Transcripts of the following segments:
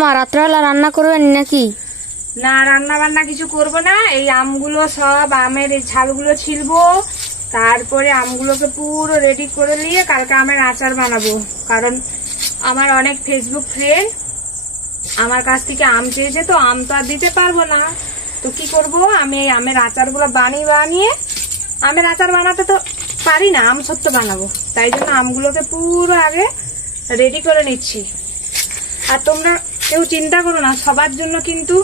মা রাত্রেবেলা রান্না করবেন নাকি? না, রান্না বান্না কিছু করব না। এই আমগুলো সব আমের এই ছালগুলো ছিলবো, তারপরে আমগুলোকে পুরো রেডি করে নিয়ে কালকে আমের আচার বানাবো। কারণ আমার অনেক ফেসবুক ফ্রেন্ড আমার কাছ থেকে আম চেয়েছে, তো আম তো আর দিতে পারবো না, তো কি করব, আমি এই আমের আচারগুলো বানিয়ে আমের আচার বানাতে তো পারি না, আম সত্য বানাবো। তাই জন্য আমগুলোকে পুরো আগে রেডি করে নিচ্ছি। আর তোমরা কেউ চিন্তা করো না, সবার জন্য কিন্তু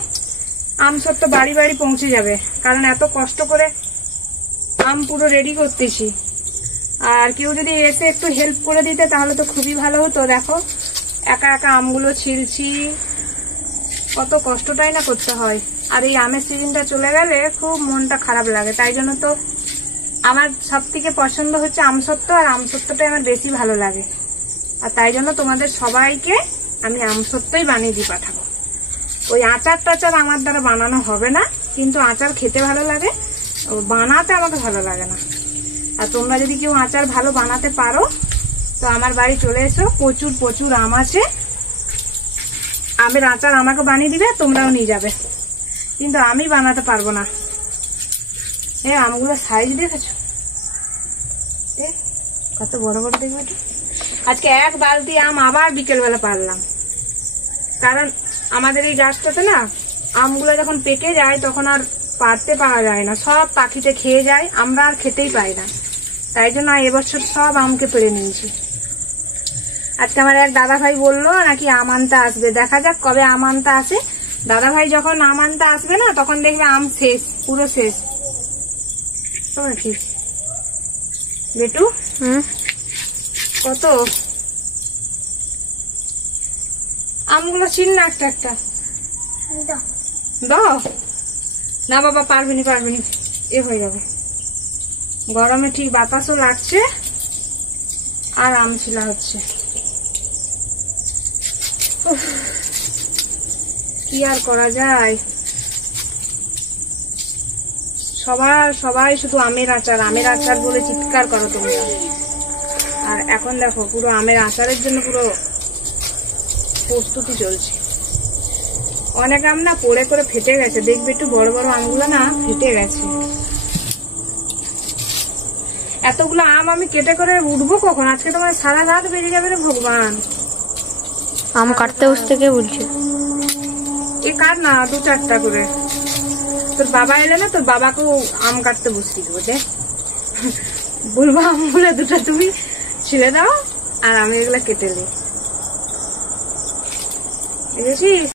আম সত্য বাড়ি বাড়ি পৌঁছে যাবে, কারণ এত কষ্ট করে আম পুরো রেডি করতেছি। আর কেউ যদি এসে একটু হেল্প করে দিতে তাহলে তো খুবই ভালো হতো। দেখো একা একা আমগুলো ছিলছি, কত কষ্টটাই না করতে হয়। আর এই আমের সিজনটা চলে গেলে খুব মনটা খারাপ লাগে। তাই জন্য তো আমার সব থেকে পছন্দ হচ্ছে আমসত্ত্ব, আর আমসত্ত্বটাই আমার বেশি ভালো লাগে। আর তাই জন্য তোমাদের সবাইকে আমি আমসত্ত্বই বানিয়ে দিয়ে পাঠাবো। ওই আচার টাচার আমার দ্বারা বানানো হবে না, কিন্তু আচার খেতে ভালো লাগে, বানাতে আমাকে ভালো লাগে না। আর তোমরা যদি কেউ আচার ভালো বানাতে পারো তো আমার বাড়ি চলে এসো, প্রচুর প্রচুর আম আছে, আমের আচার আমাকে বানিয়ে দিবে, তোমরাও নিয়ে যাবে। কিন্তু আমি বানাতে পারবো না। এই আমগুলো সাইজ দেখেছো কত বড় বড়, দেখবে। আজকে এক বালতি আম আবার বিকেলবেলা পারলাম, কারণ আমাদের এই গাছটাতে না আমগুলো যখন পেকে যায় তখন আর পারতে পারা যায় না, সব পাখিতে খেয়ে যায়, আমরা আর খেতেই পাই না। তাই জন্য এবছর সব আমকে পেড়ে নিয়েছি। আজকে আমার এক দাদা ভাই বললো নাকি আম আনতে আসবে, দেখা যাক কবে আম আনতে আসে। দাদা ভাই যখন আম আনতে আসবে না তখন দেখবে আম শেষ, পুরো শেষ। তোমার কি বেটু কত আমগুলো চিন না একটা একটা দাও না বাবা, পারবিনি এ হয়ে যাবে। গরমে ঠিক বাতাসও লাগছে আর আম ছিলা হচ্ছে, কি আর করা যায়। সবাই শুধু আমের আচার বলে চিৎকার করো তোমরা। আর এখন দেখো পুরো আমের আচারের জন্য পুরো প্রস্তুতি চলছে। অনেক আম না পড়ে করে ফেটে গেছে, দেখবে একটু বড় বড় আমগুলো না ফেটে গেছে। এতগুলো আম আমি কেটে করে উঠবো কখন? আজকে তোমার সারা রাত বেজে যাবে রে ভগবান। আম কাটতে বসতে কে বলছে? এ কাট না 2-4টা করে। তোর বাবা এলে না, তোর বাবাকেও আম কাটতে বসিয়ে দেবো। দেখ বলবো আমগুলো দুটো তুমি ছিলে দাও আর আমি এগুলা কেটে নিই, বুঝেছিস?